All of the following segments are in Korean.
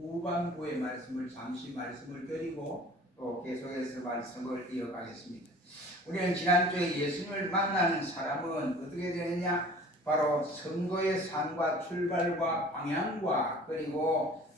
후반부의 말씀을 잠시 말씀을 드리고 또 계속해서 말씀을 이어가겠습니다. 우리는 지난주에 예수님을 만나는 사람은 어떻게 되느냐? 바로 선거의 산과 출발과 방향과 그리고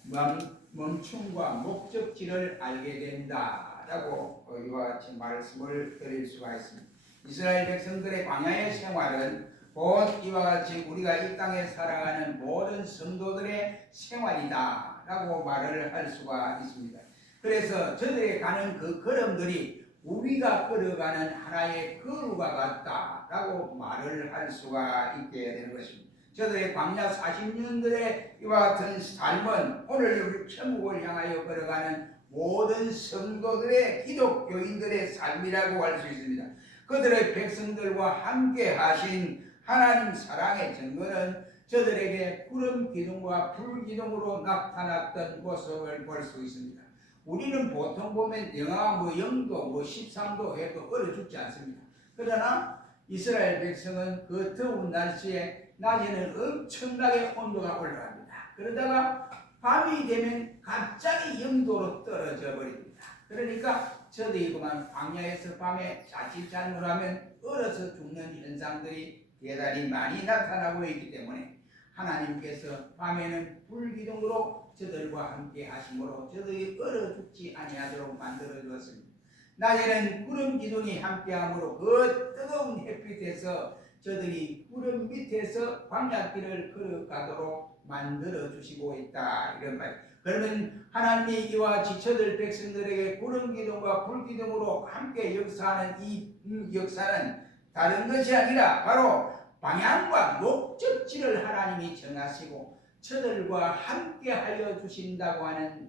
멈춤과 목적지를 알게 된다라고 이와 같이 말씀을 드릴 수가 있습니다. 이스라엘 백성들의 광야의 생활은 곧 이와 같이 우리가 이 땅에 살아가는 모든 성도들의 생활이다라고 말을 할 수가 있습니다. 그래서 저들이 가는 그 걸음들이 우리가 걸어가는 하나의 거루가 같다라고 말을 할 수가 있게 되는 것입니다. 저들의 광야 40년들의 이와 같은 삶은 오늘 천국을 향하여 걸어가는 모든 성도들의 기독교인들의 삶이라고 할 수 있습니다. 그들의 백성들과 함께 하신 하나님 사랑의 증거는 저들에게 구름 기둥과 불 기둥으로 나타났던 모습을 볼 수 있습니다. 우리는 보통 보면 영하 0도 13도 해도 얼어 죽지 않습니다. 그러나 이스라엘 백성은 그 더운 날씨에 낮에는 엄청나게 온도가 올라갑니다. 그러다가 밤이 되면 갑자기 0도로 떨어져 버립니다. 그러니까 저들이 그만 광야에서 밤에 자칫 잘못하면 얼어서 죽는 현상들이 대단히 많이 나타나고 있기 때문에 하나님께서 밤에는 불기둥으로 저들과 함께 하심으로 저들이 얼어 죽지 아니하도록 만들어 주었습니다. 낮에는 구름 기둥이 함께함으로 그 뜨거운 햇빛에서 저들이 구름 밑에서 광야길을 걸어가도록 만들어 주시고 있다 이런 말. 그러면 하나님이 이와 같이 저들 백성들에게 구름 기둥과 불 기둥으로 함께 역사하는 이 역사는 다른 것이 아니라 바로 방향과 목적지를 하나님이 정하시고 저들과 함께 하여 주신다고 하는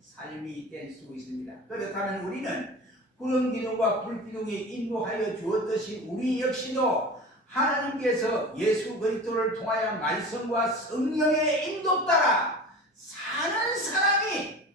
삶이 될 수 있습니다. 그렇다면 우리는 구름 기둥과 불 기둥이 인도하여 주었듯이 우리 역시도 하나님께서 예수 그리스도를 통하여 말씀과 성령의 인도 따라 사는 사람이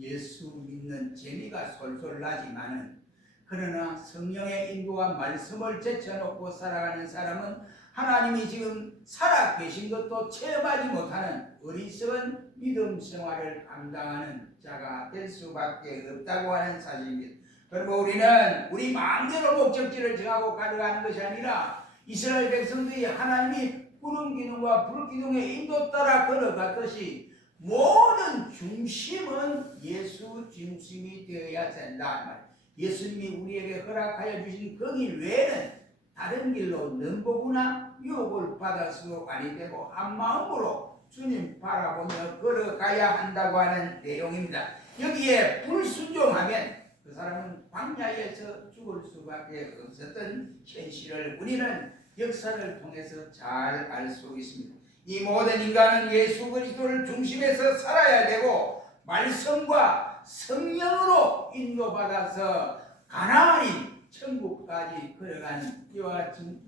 예수 믿는 재미가 솔솔 나지만은 그러나 성령의 인도와 말씀을 제쳐놓고 살아가는 사람은 하나님이 지금 살아 계신 것도 체험하지 못하는 어리석은 믿음 생활을 감당하는 자가 될 수밖에 없다고 하는 사실입니다. 그리고 우리는 우리 마음대로 목적지를 정하고 가져가는 것이 아니라 이스라엘 백성들이 하나님이 구름 기둥과 불 기둥의 인도 따라 걸어갔듯이 모든 중심은 예수 중심이 되어야 된다. 예수님이 우리에게 허락하여 주신 그 길 외에는 다른 길로 넘보거나 유혹을 받아서도 아니 되고 한 마음으로 주님 바라보며 걸어가야 한다고 하는 내용입니다. 여기에 불순종하면 그 사람은 광야에서 죽을 수밖에 없었던 현실을 우리는 역사를 통해서 잘 알 수 있습니다. 이 모든 인간은 예수 그리스도를 중심에서 살아야 되고 말씀과 성령으로 인도받아서 가나안인 천국까지 걸어가는 이와 같은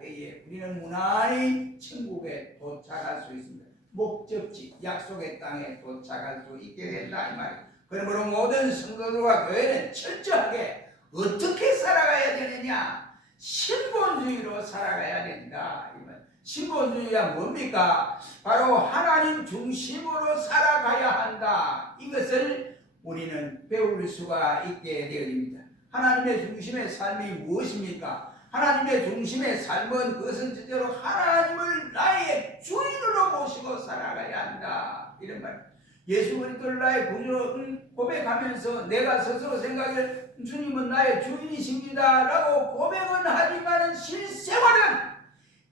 때에 우리는 무난히 천국에 도착할 수 있습니다. 목적지 약속의 땅에 도착할 수 있게 된다 이 말이에요. 그러므로 모든 성도들과 교회는 철저하게 어떻게 살아가야 되느냐? 신본주의로 살아가야 된다 이 말. 신본주의가 뭡니까? 바로 하나님 중심으로 살아가야 한다. 이것을 우리는 배울 수가 있게 되어집니다. 하나님의 중심의 삶이 무엇입니까? 하나님의 중심의 삶은 그것은 실제로 하나님을 나의 주인으로 모시고 살아가야 한다. 이런 말. 예수 그리스도를 나의 구주로 고백하면서 내가 스스로 생각해 주님은 나의 주인이십니다 라고 고백은 하지만 실생활은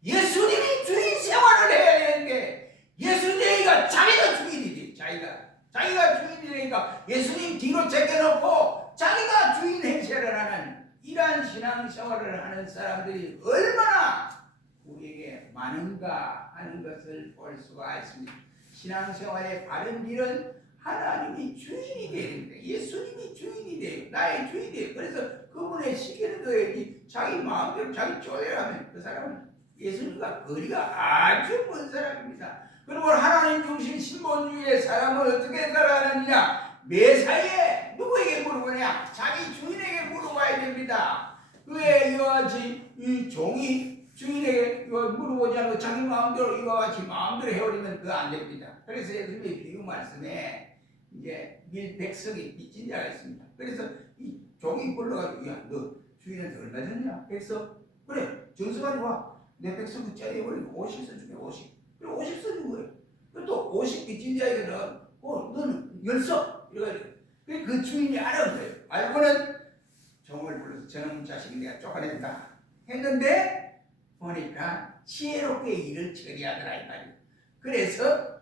예수님이 주인 생활을 해야 되는데 예수님이가 자기가 주인이지. 자기가 주인이 되니까 예수님 뒤로 제껴놓고 자기가 주인 행세를 하는 이러한 신앙생활을 하는 사람들이 얼마나 우리에게 많은가 하는 것을 볼 수가 있습니다. 신앙생활의 바른 길은 하나님이 주인이 되는데 예수님이 주인이 돼요. 나의 주인이 돼요. 그래서 그분의 시키는 거에 자기 마음대로 자기 조절하면 그 사람은 예수님과 거리가 아주 먼 사람입니다. 그리고 하나님 중심 신본주의의 사람은 어떻게 살아가느냐? 매사에 누구에게 물어보냐? 자기 주인에게 물어봐야 됩니다. 그에 이와 같이 이 종이 주인에게 이거 물어보지 않고 자기 마음대로 이와 같이 마음대로 해버리면 그거 안 됩니다. 그래서 예수님의 비유 말씀에 이제 밀백석이 빚진 자가 있습니다. 그래서 이 종이 불러가지고 야, 너 주인한테 얼마 줬냐? 백석. 그래, 정서 가지고 와. 내 백석을 째려버리고 50서 주게 50. 그래 50서 준 거예요. 그리고 또 50 빚진 자에게는 너는 10석 이래가지고 그 주인이 알아보세요. 알고는 종을 불러서 저놈 자식이 내가 쫓아낸다 했는데 보니까 지혜롭게 일을 처리하더라 이 말이에요. 그래서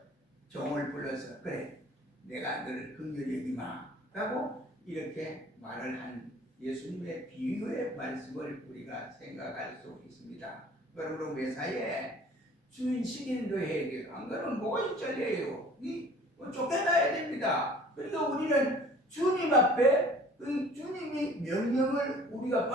종을 불러서 그래 내가 너를 긍휼히 여기마 라고 이렇게 말을 한 예수님의 비유의 말씀을 우리가 생각할 수 있습니다. 그러므로 매사에 주인 시키는 거 해야 돼요. 안 그러면 뭐가 잘려요. 쫓겨나야 됩니다. 그러니까 우리는 주님 앞에 그 주님이 명령을 우리가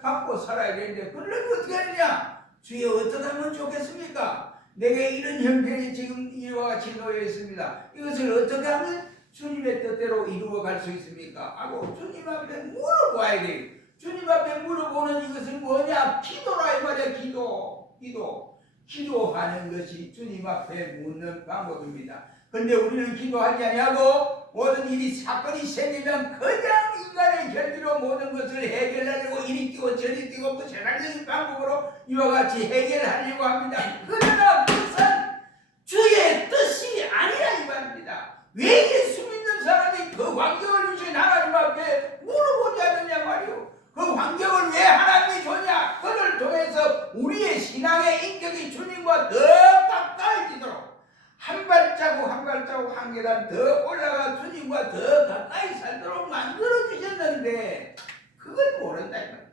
받고 살아야 되는데 그러려면 어떻게 하느냐? 주여 어떻게 하면 좋겠습니까? 내게 이런 형편이 지금 이와 같이 놓여 있습니다. 이것을 어떻게 하면 주님의 뜻대로 이루어갈 수 있습니까? 하고 주님 앞에 물어봐야 돼요. 주님 앞에 물어보는 이것은 뭐냐? 기도라 이 말이야. 기도하는 것이 주님 앞에 묻는 방법입니다. 그런데 우리는 기도하지 아니하고 모든 일이 사건이 생기면 그냥 인간의 결기로 모든 것을 해결하려고 이리 뛰고 저리 뛰고 그 세상적인 방법으로 이와 같이 해결하려고 합니다. 그러나 그것은 주의 뜻이 아니라 이 말입니다. 왜 예수 믿는 사람이 그 환경을 주신 하나님 앞에 물어보지 않느냐 말이오. 그 환경을 왜 하나님이 줬냐? 그를 통해서 우리의 신앙의 인격이 주님과 더 가까이지도록 한 발자국 한 계단 더 올라가 주님과 더 가까이 살도록 만들어 주셨는데 그걸 모른다 이 말이에요.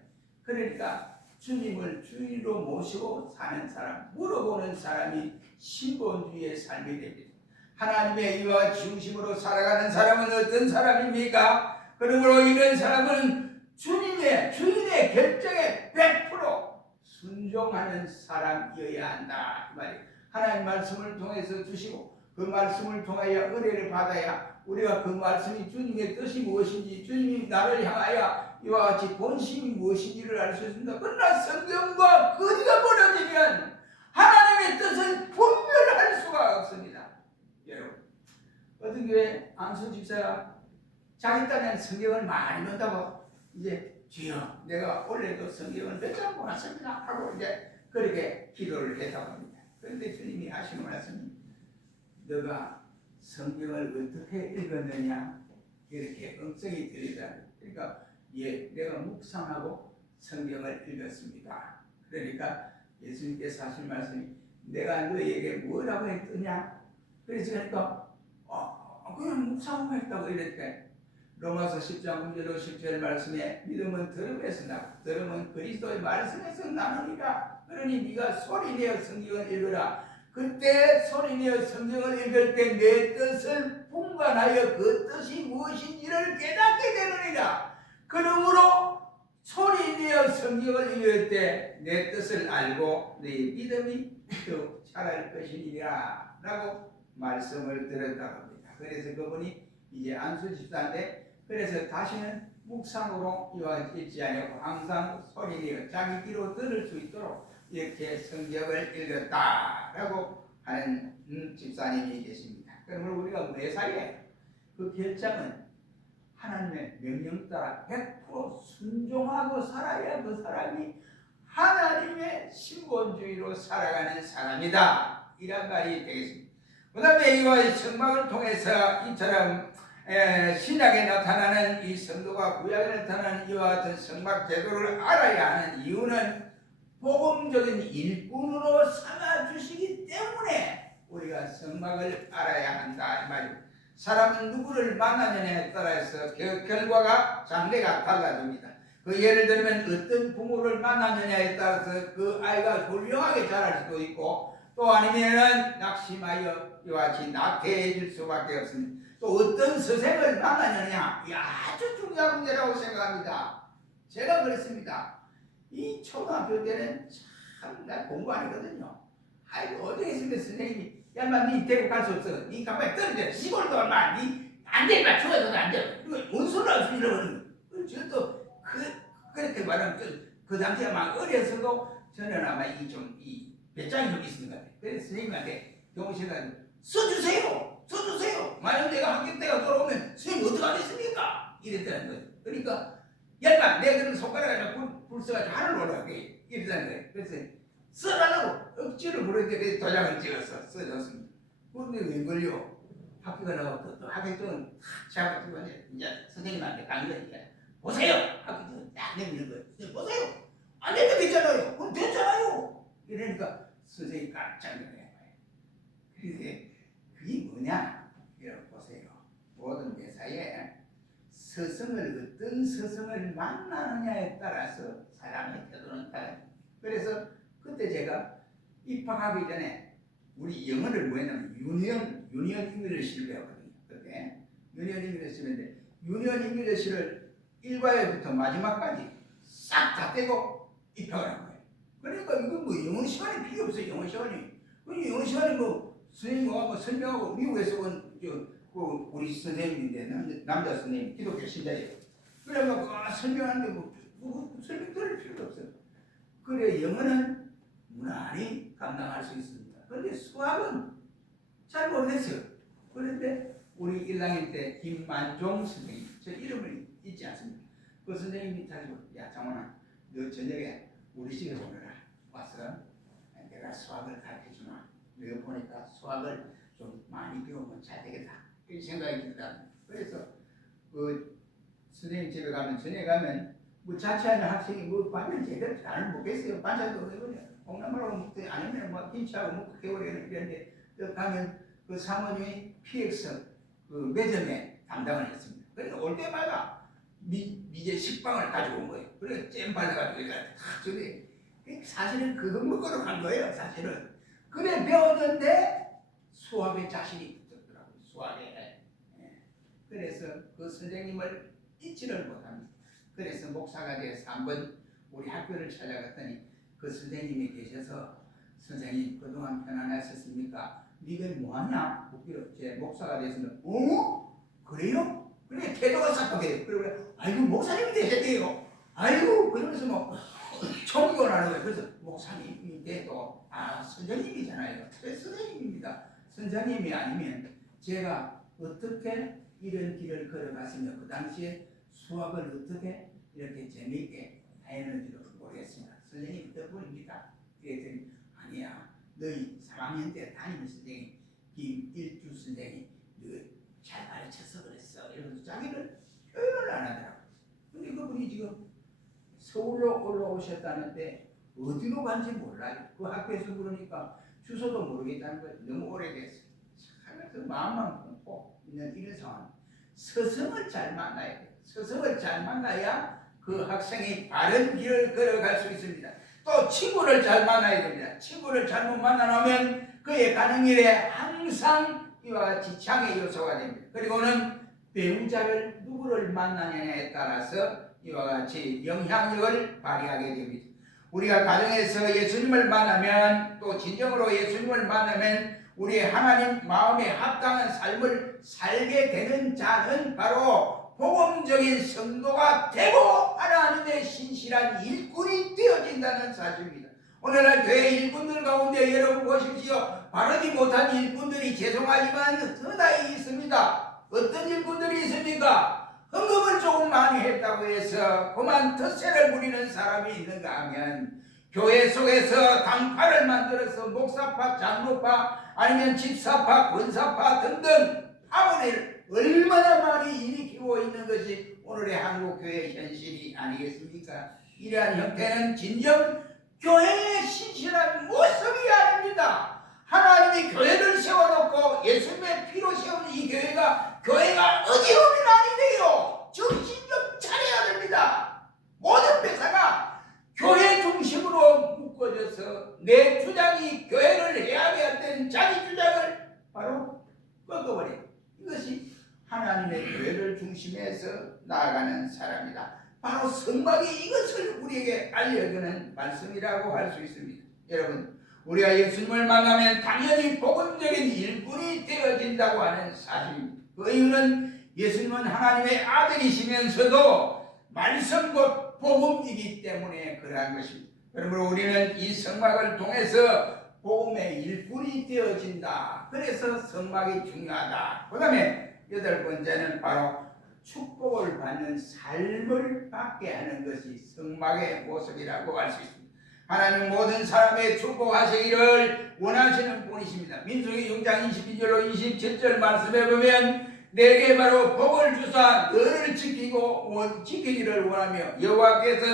그러니까 주님을 주인으로 모시고 사는 사람, 물어보는 사람이 신본주의의 삶이 됩니다. 하나님의 이와 중심으로 살아가는 사람은 어떤 사람입니까? 그러므로 이런 사람은 주인의 결정에 100% 순종하는 사람이어야 한다 이 말이에요. 하나님 말씀을 통해서 주시고 그 말씀을 통하여 은혜를 받아야 우리가 그 말씀이 주님의 뜻이 무엇인지 주님이 나를 향하여 이와 같이 본심이 무엇인지를 알 수 있습니다. 그러나 성경과 거리가 멀어지면 하나님의 뜻은 분별할 수가 없습니다. 여러분 어떤 교회 안수 집사가 자기 딴에는 성경을 많이 본다고 이제 주여 내가 올해도 성경을 몇 장 보았습니다 하고 이제 그렇게 기도를 했다고 합니다. 그런데 주님이 하시는 말씀이 너가 성경을 어떻게 읽었느냐 이렇게 음성이 들리다. 그러니까 내가 묵상하고 성경을 읽었습니다. 그러니까 예수님께서 하신 말씀이 내가 너희에게 뭐라고 했더냐? 그래서 그러니까 그냥 묵상하고 했다고 이랬대. 로마서 10장 9절 10절 말씀에 믿음은 들음에서 나고 들음은 그리스도의 말씀에서 나누니라. 그러니 네가 소리내어 성경을 읽어라. 그때 소리내어 성경을 읽을 때 내 뜻을 분간하여 그 뜻이 무엇인지를 깨닫게 되느니라. 그러므로 소리내어 성경을 읽을 때 내 뜻을 알고 네 믿음이 더욱 자랄 것이니라 라고 말씀을 드렸다고 합니다. 그래서 그분이 이제 안수 집사인데 그래서 다시는 묵상으로 이와 읽지 않고 항상 소리내어 자기 귀로 들을 수 있도록 이렇게 성경을 읽었다라고 하는 집사님이 계십니다. 그러므로 우리가 매사에 그 결정은 하나님의 명령 따라 100% 순종하고 살아야 그 사람이 하나님의 신본주의로 살아가는 사람이다. 이런 말이 되겠습니다. 그 다음에 이와 성막을 통해서 이처럼 신약에 나타나는 이 성도가 구약에 나타나는 이와 같은 성막 제도를 알아야 하는 이유는 복음적인 일꾼으로 삼아주시기 때문에 우리가 성막을 알아야 한다 이 말입니다. 사람은 누구를 만나느냐에 따라서 그 결과가 장래가 달라집니다. 그 예를 들면 어떤 부모를 만나느냐에 따라서 그 아이가 훌륭하게 자랄 수도 있고 또 아니면은 낙심하여 이와 같이 낙태해질 수밖에 없습니다. 또 어떤 선생을 만나느냐 이 아주 중요한 문제라고 생각합니다. 제가 그랬습니다. 이 초등학교 때는 참 나 공부 안 했거든요. 아이고 어떻게 했으면 선생님이 야 인마 니 대구 갈 수 없어. 니 가만히 떨어져. 시골도 얼마 니 안 돼 인마 죽어도 안 돼. 이거 원수를 할 수 이러는 저도 그렇게 말하면 그 당시에 막 어려서도 저는 아마 이 배짱이 좀 있는 것 같아요. 그래서 선생님한테 교무실에 써주세요. 만약 내가 학교 때가 돌아오면 선생님 어떻게 하겠습니까? 이랬다는 거예요. 그러니까 열반 내가 그런 손가락을 불 써가지고 하늘 올라가게 이랬다는 거예요. 그래서 써달라고 억지로 부르는데 도장을 찍어서 써줬습니다. 그런데 웬걸요? 학교가 나와서 또 학교는 잡아주고 이제 선생님한테 강의하니까 보세요. 학교 딱 내미는 거예요. 선생님 보세요. 안 해도 되잖아요. 그럼 됐잖아요. 이러니까 선생님이 깜짝 놀라요. 그런데 그게 뭐냐? 여러분 보세요. 모든 회사에 스승을 어떤 스승을 만나느냐에 따라서 사람의 태도는 달라요. 그래서 그때 제가 입학하기 전에 우리 영어를 뭐였냐면 유니언 잉글리시를 배웠거든요. 그때 유니언 잉글리시인데 유니언 잉글리시를 1과에부터 마지막까지 싹 다 떼고 입학을 한 거예요. 그러니까 이건 뭐 영어 시간이 필요 없어요. 영어 시간이. 그 영어 시간이 뭐 선생님하고 뭐 설명하고 미국에서 온 우리 선생님인데 남자 선생님 기독교 신자예요. 그래서 설명하는데 뭐 설명 들을 필요도 없어요. 그래 영어는 무난히 감당할 수 있습니다. 그런데 수학은 잘 모르겠어요. 그런데 우리 1학년 때 김만종 선생님, 저 이름을 잊지 않습니다. 그 선생님이 자기고 야 장원아 너 저녁에 우리 집에 오너라. 와서 내가 수학을 가르쳐주마. 내가 보니까 수학을 좀 많이 배우면 잘 되겠다. 이 생각이 든다. 그래서 그 선생님 집에 가면 전에 가면 뭐 자취하는 학생이 뭐 반찬 제대로 잘 먹겠어요. 반찬도 콩나물하고 먹되 아니면 뭐 김치하고 먹고 개월에는 이랬는데 가면 그 사모님이 PX 그 매점에 담당을 했습니다. 그래서 올 때마다 미제 식빵을 가지고 온 거예요. 그래서 잼 발라가지고 이렇게 탁 주네. 사실은 그거 먹으러 간 거예요. 사실은. 그래 배웠는데 수학에 자신이 붙었더라고요. 수학에. 그래서 그 선생님을 잊지를 못합니다. 그래서 목사가 돼서 한번 우리 학교를 찾아갔더니 그 선생님이 계셔서 선생님 그동안 편안하셨습니까? 니가 뭐하냐? 제 목사가 돼서는 그래요? 그래 태도가 싹하게 그래 아이고 목사님이 되셨대요. 아이고 그러면서 뭐 총격을 하는 거예요. 그래서 목사님이 돼도 선생님이잖아요. 선생님입니다. 선생님이 아니면 제가 어떻게 이런 길을 걸어갔으며 그 당시에 수학을 어떻게 이렇게 재미있게 했는지도 모르겠습니다. 선생님 덕분입니다. 그랬더니 아니야. 너희 3학년 때 담임 선생님 김일주 선생님 너 잘 가르쳐서 그랬어. 이러면서 자기를 표현을 안 하더라고요. 근데 그분이 지금 서울로 올라오셨다는데 어디로 간지 몰라요. 그 학교에서 물으니까 주소도 모르겠다는 거예요. 너무 오래됐어요. 참 마음만 품고 있는 이런 상황. 스승을 잘 만나야 돼요. 스승을 잘 만나야 그 학생이 바른 길을 걸어갈 수 있습니다. 또 친구를 잘 만나야 됩니다. 친구를 잘못 만나면 그의 가는 길에 항상 이와 같이 장애 요소가 됩니다. 그리고는 배우자를 누구를 만나느냐에 따라서 이와 같이 영향력을 발휘하게 됩니다. 우리가 가정에서 예수님을 만나면 또 진정으로 예수님을 만나면 우리 하나님 마음에 합당한 삶을 살게 되는 자는 바로 복음적인 성도가 되고 하나님의 신실한 일꾼이 되어진다는 사실입니다. 오늘날 교회 일꾼들 가운데 여러분 보십시오. 바르지 못한 일꾼들이 죄송하지만 흔히 있습니다. 어떤 일꾼들이 있습니까? 헌금을 조금 많이 했다고 해서 그만 텃세를 부리는 사람이 있는가 하면 교회 속에서 당파를 만들어서 목사파, 장로파, 아니면 집사파, 권사파 등등 파문을 얼마나 많이 일으키고 있는 것이 오늘의 한국교회의 현실이 아니겠습니까? 이러한 형태는 진정 교회의 신실한 모습이 아닙니다. 하나님이 교회를 세워놓고 예수님의 피로 세운 이 교회가 어지러움이 아니네요. 정신 좀 차려야 됩니다. 모든 회사가 교회 중심으로 묶어져서 내 주장이 교회를 해야 되는 자기 주장을 바로 꺾어버려요. 이것이 하나님의 교회를 중심해서 나아가는 사람이다. 바로 성막이 이것을 우리에게 알려주는 말씀이라고 할 수 있습니다. 여러분, 우리가 예수님을 만나면 당연히 복음적인 일꾼이 되어진다고 하는 사실입니다. 그 이유는 예수님은 하나님의 아들이시면서도 말씀 곧 복음이기 때문에 그러한 것입니다. 그러므로 우리는 이 성막을 통해서 복음의 일꾼이 되어진다. 그래서 성막이 중요하다. 그 다음에 여덟 번째는 바로 축복을 받는 삶을 받게 하는 것이 성막의 모습이라고 할 수 있습니다. 하나님 모든 사람의 축복하시기를 원하시는 분이십니다. 민수기 6장 22절로 27절 말씀해 보면 내게 바로 복을 주사 너를 지키기를 원하며 여호와께서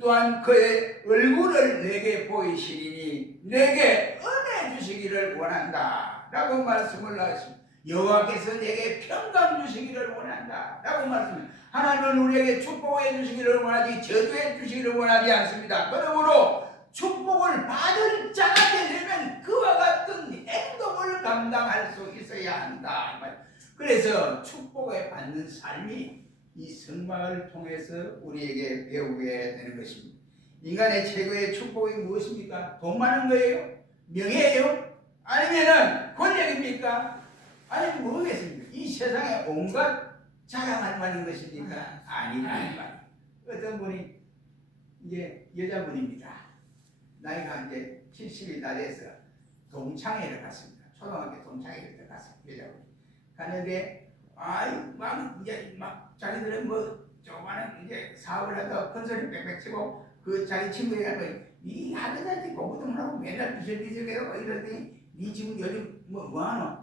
또한 그의 얼굴을 내게 보이시리니 내게 은혜 주시기를 원한다 라고 말씀을 하십니다. 여호와께서 내게 평강 주시기를 원한다 라고 말씀합니다. 하나님은 우리에게 축복해 주시기를 원하지 저주해 주시기를 원하지 않습니다. 그러므로 축복을 받을 자가 되려면 그와 같은 행동을 감당할 수 있어야 한다. 그래서 축복을 받는 삶이 이 성막을 통해서 우리에게 배우게 되는 것입니다. 인간의 최고의 축복이 무엇입니까? 돈 많은 거예요? 명예예요? 아니면은 권력입니까? 아니면 뭐겠습니까? 이 세상에 온갖 자랑할 만한 것입니까? 아니라는 말. 어떤 분이 이제 여자분입니다. 나이가 이제 70이 다 돼서 동창회를 갔습니다. 초등학교 동창회를 갔습니다. 여자분이 가는데 막 자기들은 뭐 조그마한 이제 사업을 하다 큰 소리 빽빽 치고 그 자기 친구애가 이 아들한테 공부도 못하고 맨날 비실비실해요 이러더니 니 지금 요즘 뭐하노?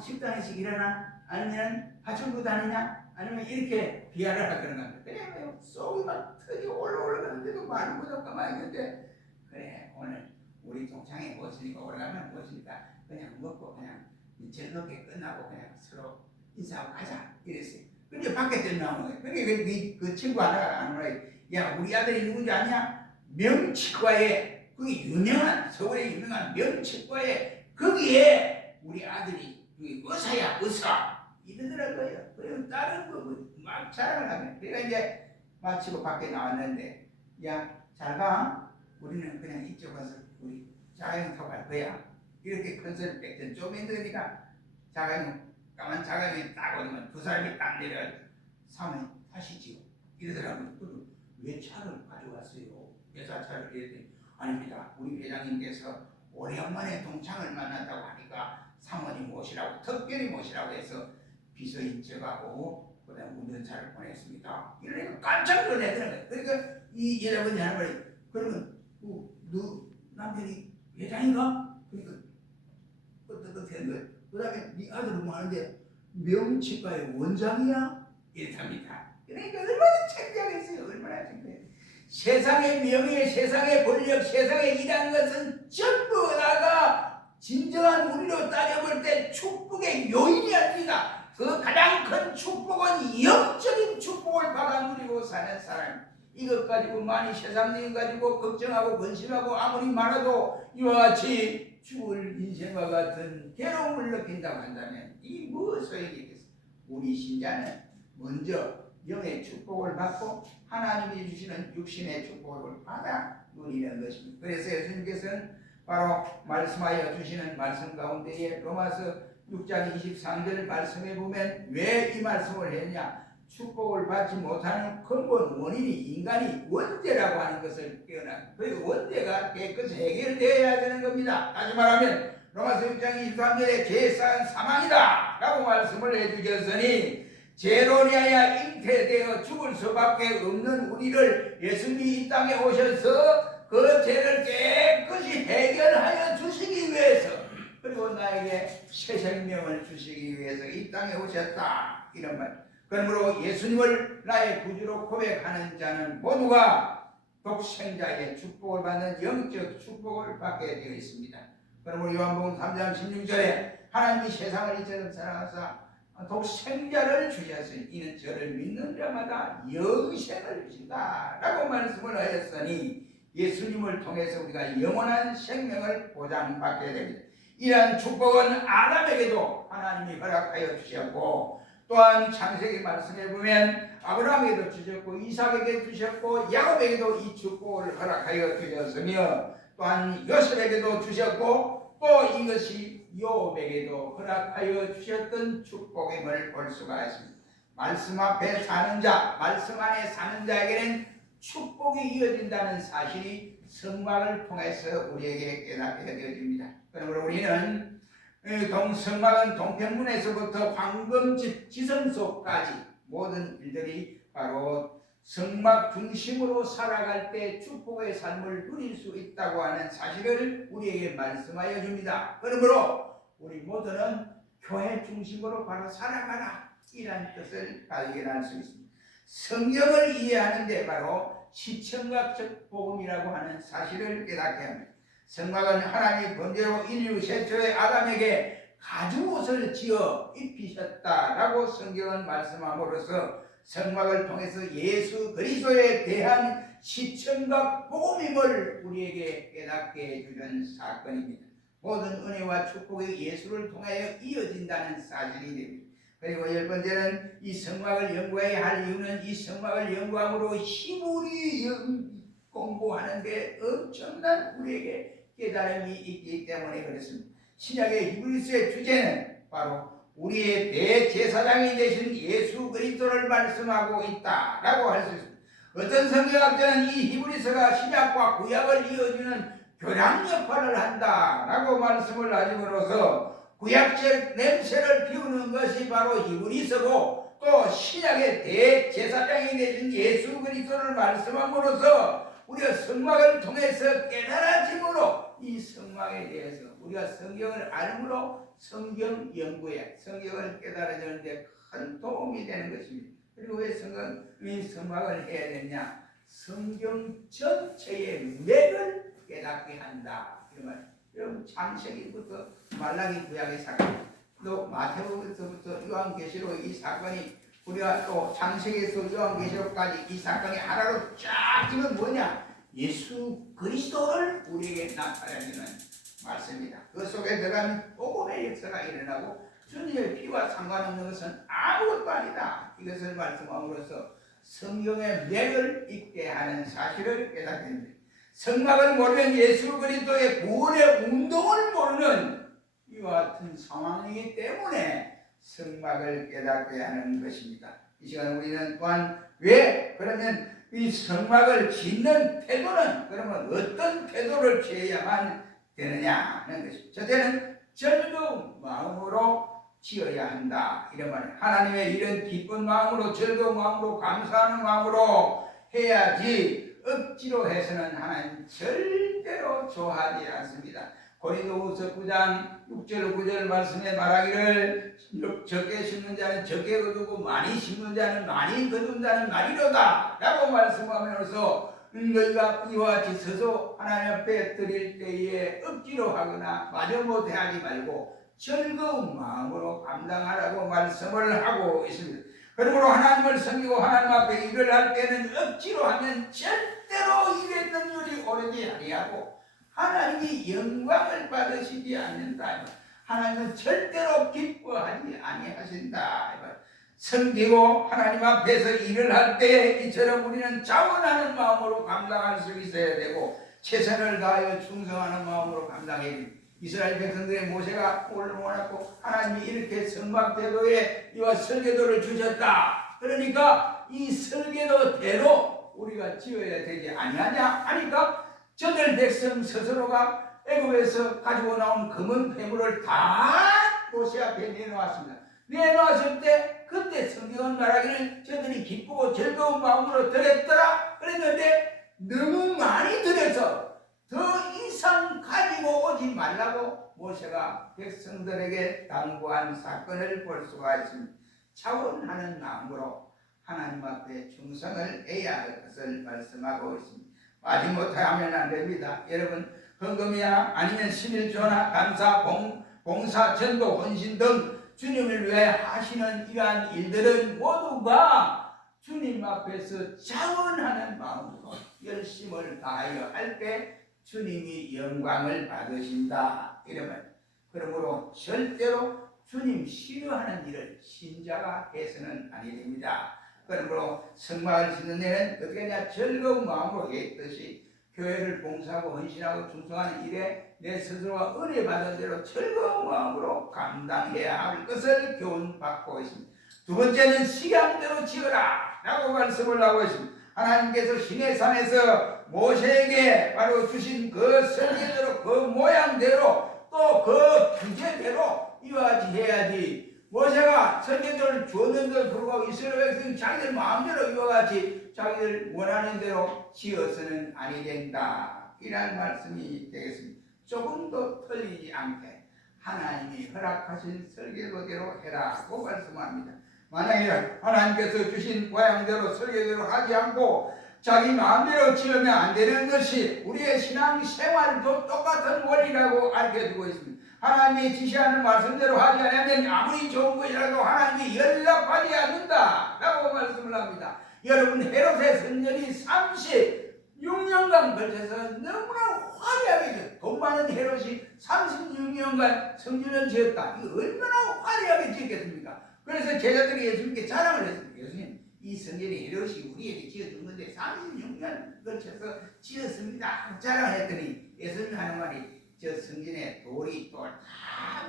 식당에서 일하나? 아니면 파출부 다니냐? 아니면 이렇게 비하를 하는 겁니다. 그래 속이 막 터지 올라가는데도 말은 못하고 가만히 있는데 그래 오늘 우리 동창회 모시니까 올라가면 모시니까 그냥 먹고 그냥 즐겁게 끝나고 그냥 서로 인사하고 가자 이랬어요. 근데 밖에 나오는 거예요. 그러니까 그 친구 하나가 하는 거예요. 야 우리 아들이 누군지 아냐? 명치과에 그게 유명한 서울에 유명한 명치과에 거기에 우리 아들이 의사야 의사 이러더라고요. 그리고 다른 거 막 자랑을 하면 그러니까 이제 마치고 밖에 나왔는데 야 잘 가. 우리는 그냥 이쪽 가서 우리 자가용 타고 갈 거야. 이렇게 큰 소리 빽전 좀 힘드니까 자가용 까만 자가용이 딱 오면 두 사람이 딱 내려 사모님 타시지요. 이러더라고요. 그럼 왜 차를 가져왔어요? 여자차를 이랬더니 아닙니다. 우리 회장님께서 오래간만에 동창을 만난다고 하니까 사모님 모시라고 특별히 모시라고 해서 비서인 저하고 그다음 운전차를 보냈습니다. 이러니까 깜짝 놀라더라고요. 그러니까 이 여자분이 하는 말이 그러면 너 남편이 회장인가? 그러니까 어떻게 된 거예요? 그 다음에 네 아들은 뭐 하는데 명치과의 원장이야? 이렇답니다. 그러니까 얼마나 창피하겠어요. 얼마나 창피해요. 세상의 명예, 세상의 권력, 세상에 일하는 것은 전부 다가 진정한 우리로 따져볼 때 축복의 요인이 아닙니다. 그 가장 큰 축복은 영적인 축복을 받아 누리고 사는 사람. 이것 가지고 많이 세상적인 가지고 걱정하고 근심하고 아무리 많아도 이와 같이 죽을 인생과 같은 괴로움을 느낀다고 한다면 이 무엇 소용이 있겠어? 우리 신자는 먼저 영의 축복을 받고 하나님이 주시는 육신의 축복을 받아 누리는 것입니다. 그래서 예수님께서는 바로 말씀하여 주시는 말씀 가운데에 로마서 6장 23절 말씀에 보면 왜 이 말씀을 했냐? 축복을 받지 못하는 근본 원인이 인간이 원죄라고 하는 것을 깨어나 그리고 원죄가 깨끗이 해결되어야 되는 겁니다. 다시 말하면 로마서 6장 23절에 죄사한 사망이다 라고 말씀을 해주셨으니 죄로 인하여 잉태되어 죽을 수밖에 없는 우리를 예수님이 이 땅에 오셔서 그 죄를 깨끗이 해결하여 주시기 위해서 그리고 나에게 새 생명을 주시기 위해서 이 땅에 오셨다 이런 말. 그러므로 예수님을 나의 구주로 고백하는 자는 모두가 독생자의 축복을 받는 영적 축복을 받게 되어 있습니다. 그러므로 요한복음 3장 16절에 하나님이 세상을 이처럼 사랑하사 독생자를 주셨으니 이는 저를 믿는 자마다 영생을 주신다 라고 말씀을 하였으니 예수님을 통해서 우리가 영원한 생명을 보장받게 됩니다. 이러한 축복은 아담에게도 하나님이 허락하여 주셨고 또한 창세기 말씀에 보면 아브라함에게도 주셨고 이삭에게 주셨고 야곱에게도 이 축복을 허락하여 주셨으며 또한 요셉에게도 주셨고 또 이것이 요업에게도 허락하여 주셨던 축복임을 볼 수가 있습니다. 말씀 앞에 사는 자, 말씀 안에 사는 자에게는 축복이 이어진다는 사실이 성막을 통해서 우리에게 깨닫게 되어집니다. 그러므로 우리는 성막은 동편문에서부터 황금집 지성소까지 모든 일들이 바로 성막 중심으로 살아갈 때 축복의 삶을 누릴 수 있다고 하는 사실을 우리에게 말씀하여 줍니다. 그러므로 우리 모두는 교회 중심으로 바로 살아가라, 이란 뜻을 발견할 수 있습니다. 성경을 이해하는 데 바로 시청각적 복음이라고 하는 사실을 깨닫게 합니다. 성막은 하나님이 번제로 인류 최초의 아담에게 가죽옷을 지어 입히셨다라고 성경은 말씀함으로써 성막을 통해서 예수 그리스도에 대한 시청각 복음임을 우리에게 깨닫게 해주는 사건입니다. 모든 은혜와 축복이 예수를 통하여 이어진다는 사실이 됩니다. 그리고 열 번째는 이 성막을 연구해야 할 이유는 이 성막을 연구함으로 히브리 공부하는 데 엄청난 우리에게 깨달음이 있기 때문에 그렇습니다. 신약의 히브리서의 주제는 바로 우리의 대제사장이 되신 예수 그리스도를 말씀하고 있다라고 할 수 있습니다. 어떤 성경학자는 이 히브리서가 신약과 구약을 이어주는 교량 역할을 한다라고 말씀을 하심으로써 구약적 냄새를 피우는 것이 바로 히브리서고, 또 신약의 대제사장이 되신 예수 그리스도를 말씀함으로써 우리가 성막을 통해서 깨달아짐으로 이 성막에 대해서 우리가 성경을 알므로 성경 연구에 성경을 깨달아주는 데 큰 도움이 되는 것입니다. 그리고 왜 이 성막을 해야 되냐? 성경 전체의 맥을 깨닫게 한다, 이런 말. 여러분, 창세기부터 말라기 구약의 사건, 또 마태복음서부터 요한계시록 이 사건이, 우리가 또 창세기에서 요한계시록까지 이 사건이 하나로 쫙 지면 뭐냐? 예수 그리스도를 우리에게 나타내주는 말씀입니다. 그 속에 들어가면 복음의 역사가 일어나고 주님의 피와 상관없는 것은 아무것도 아니다, 이것을 말씀함으로써 성경의 맥을 읽게 하는 사실을 깨닫게 됩니다. 성막을 모르면 예수 그리스도의 구원의 운동을 모르는 이와 같은 상황이기 때문에 성막을 깨닫게 하는 것입니다. 이 시간 우리는 또한 왜 그러면 이 성막을 짓는 태도는 그러면 어떤 태도를 취해야만 되느냐 하는 것입니다. 첫째는 즐거운 마음으로 지어야 한다, 이런 말이에요. 하나님의 일은 기쁜 마음으로, 즐거운 마음으로, 감사하는 마음으로 해야지 억지로 해서는 하나님 절대로 좋아하지 않습니다. 고린도후서 9장 6절 9절 말씀에 말하기를 적게 심는 자는 적게 거두고 많이 심는 자는 많이 거둔다는 말이로다 라고 말씀하면서 너희가 이와 같이 서서 하나님 앞에 드릴 때에 억지로 하거나 마저못해 하지 말고 즐거운 마음으로 감당하라고 말씀을 하고 있습니다. 그러므로 하나님을 섬기고 하나님 앞에 일을 할 때는 억지로 하면 절대로 일의 능률이 오르지 아니하고 하나님이 영광을 받으시지 않는다. 하나님은 절대로 기뻐하지 아니하신다. 섬기고 하나님 앞에서 일을 할 때 이처럼 우리는 자원하는 마음으로 감당할 수 있어야 되고 최선을 다하여 충성하는 마음으로 감당해야 됩니다. 이스라엘 백성들의 모세가 올라왔고 하나님이 이렇게 성막대도에 이와 설계도를 주셨다. 그러니까 이 설계도대로 우리가 지어야 되지 아니하냐 하니까 저들 백성 스스로가 애굽에서 가지고 나온 금은 폐물을 다 모세 앞에 내놓았습니다. 내놓았을 때 그때 성경은 말하기를 저들이 기쁘고 즐거운 마음으로 드렸더라 그랬는데 너무 많이 드려서 더 이상 가지고 오지 말라고 모세가 백성들에게 당부한 사건을 볼 수가 있습니다. 차원하는 마음으로 하나님 앞에 충성을 해야 할 것을 말씀하고 있습니다. 마지못해 하면 안 됩니다. 여러분, 헌금이나 아니면 신일조나 감사, 봉사, 전도, 헌신 등 주님을 위해 하시는 이러한 일들은 모두가 주님 앞에서 자원하는 마음으로 열심을 다하여 할 때 주님이 영광을 받으신다, 이러면. 그러므로 절대로 주님 싫어하는 일을 신자가 해서는 아니 됩니다. 그러므로 성막을 짓는 데는 어떻게 하냐? 즐거운 마음으로 했듯이 교회를 봉사하고 헌신하고 충성하는 일에 내 스스로가 은혜 받은 대로 즐거운 마음으로 감당해야 할 것을 교훈받고 있습니다. 두 번째는 식양대로 지어라 라고 말씀을 하고 있습니다. 하나님께서 시내산에서 모세에게 바로 주신 그 설계대로 그 모양대로 또 그 규제대로 이와 같이 해야지. 모세가 설계도를 주었는데도 불구하고 이스라엘 백성이 자기들 마음대로 이와 같이 자기들 원하는 대로 지어서는 아니 된다. 이런 말씀이 되겠습니다. 조금도 틀리지 않게 하나님이 허락하신 설계도대로 해라고 말씀합니다. 만약에 하나님께서 주신 모양대로 설계대로 하지 않고 자기 마음대로 지으면 안 되는 것이 우리의 신앙 생활도 똑같은 원리라고 알려주고 있습니다. 하나님이 지시하는 말씀대로 하지 않으면 아무리 좋은 것이라도 하나님이 연락하지 않는다 라고 말씀을 합니다. 여러분, 헤롯의 선전이 36년간 걸쳐서 너무나 화려하게, 돈 많은 헤롯이 36년간 성전을 지었다. 이거 얼마나 화려하게 지었겠습니까? 그래서 제자들이 예수님께 자랑을 했습니다. 예수님, 이 성전이 헤롯이 우리에게 지어준 건데 36년 걸쳐서 지었습니다. 자랑했더니 예수님 하는 말이, 저 성전에 돌이 다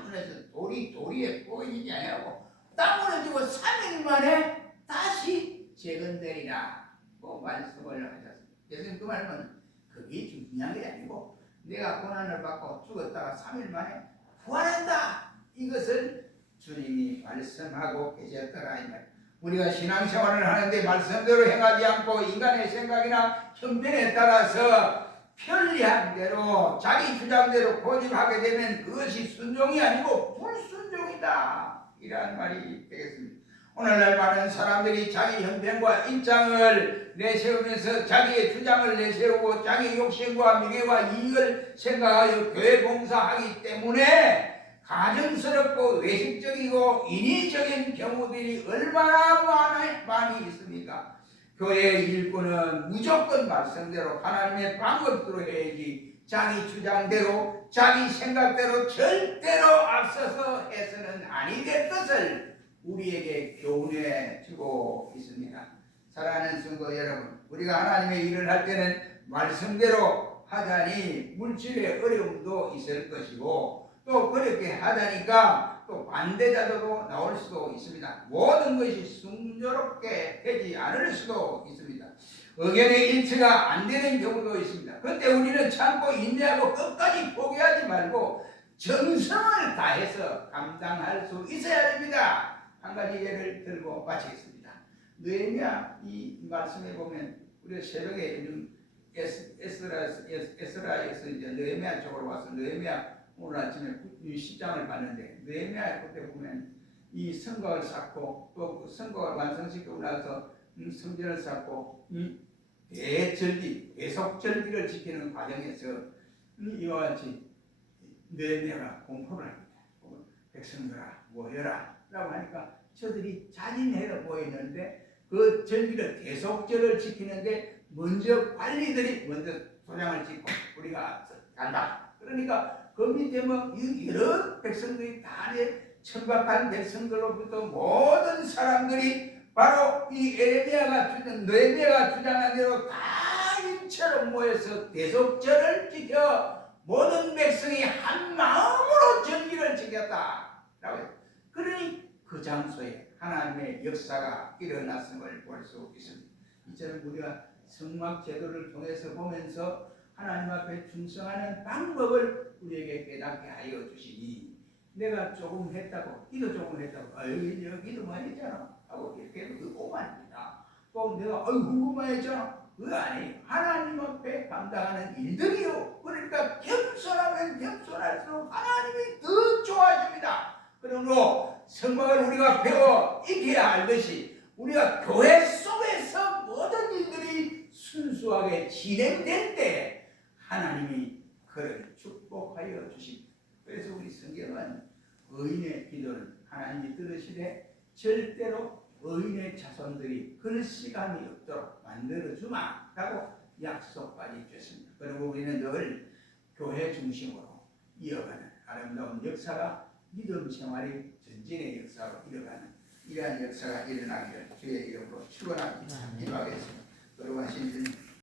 무너져 돌이 꼬이지 아니하고 딱 무너지고 3일 만에 다시 재건되리라 고 말씀을 하셨습니다. 예수님 그 말은 그게 중요한 게 아니고 내가 고난을 받고 죽었다가 3일 만에 부활한다, 이것을 주님이 말씀하고 계셨더라 이 말. 우리가 신앙생활을 하는데 말씀대로 행하지 않고 인간의 생각이나 형편에 따라서 편리한 대로 자기 주장대로 고집하게 되면 그것이 순종이 아니고 불순종이다, 이러한 말이 되겠습니다. 오늘날 많은 사람들이 자기 형편과 입장을 내세우면서 자기의 주장을 내세우고 자기 욕심과 명예와 이익을 생각하여 교회 봉사하기 때문에 가증스럽고 외식적이고 인위적인 경우들이 얼마나 많이 있습니까? 교회의 일꾼은 무조건 말씀대로 하나님의 방법대로 해야지 자기 주장대로 자기 생각대로 절대로 앞서서 해서는 아니 될 것을 우리에게 교훈해 주고 있습니다. 사랑하는 성도 여러분, 우리가 하나님의 일을 할 때는 말씀대로 하자니 물질의 어려움도 있을 것이고 또 그렇게 하자니까 또 반대자도 나올 수도 있습니다. 모든 것이 순조롭게 되지 않을 수도 있습니다. 의견의 일치가 안 되는 경우도 있습니다. 그때 우리는 참고 인내하고 끝까지 포기하지 말고 정성을 다해서 감당할 수 있어야 됩니다. 한 가지 예를 들고 마치겠습니다. 느헤미야 이 말씀에 보면 우리가 새벽에 요즘 에스라에서 이제 느헤미야 쪽으로 와서 느헤미야 오늘 아침에 이 10장을 봤는데 느헤미야 그때 보면 이 성곽을 쌓고 또 그 성곽을 완성시키고 나서 성전을 쌓고 대절기 대속절기를 지키는 과정에서 이와 같이 느헤미야가 공포를 합니다. 백성들아 모여라 라고 하니까 저들이 잔인해서 모이는데 그 절기를 대속절을 지키는데 먼저 관리들이 먼저 도장을 찍고 우리가 간다. 그러니까 그 밑에 뭐 여러 백성들이 다 천박한 백성들로부터 모든 사람들이 바로 이 느헤미야가 주장한 대로 다 일체로 모여서 대속절을 지켜 모든 백성이 한 마음으로 절기를 지켰다. 그러니 그 장소에 하나님의 역사가 일어났음을 볼 수 있습니다. 이처럼 우리가 성막 제도를 통해서 보면서 하나님 앞에 충성하는 방법을 우리에게 깨닫게 하여 주시니 내가 조금 했다고 기도 조금 했다고 여기도 많이 했잖아 하고 이렇게 해도 그 오만입니다. 또 내가 궁금만 했잖아, 그거 아니에요. 하나님 앞에 감당하는 일들이요. 그러니까 겸손하면 겸손할수록 하나님이 더 좋아집니다. 그러므로 성막을 우리가 배워 익혀야 할 것이 우리가 교회 속에서 모든 일들이 순수하게 진행될 때 하나님이 그를 축복하여 주십니다. 그래서 우리 성경은 의인의 기도는 하나님이 들으시되 절대로 의인의 자손들이 글씨감이 없도록 만들어주마 라고 약속까지 주셨습니다. 그리고 우리는 늘 교회 중심으로 이어가는 아름다운 역사가 믿음 생활이 전진의 역사로 이어가는 이러한 역사가 일어나기를 주의 이름으로 축원합니다. 기도하겠습니다. 거룩하신 주님,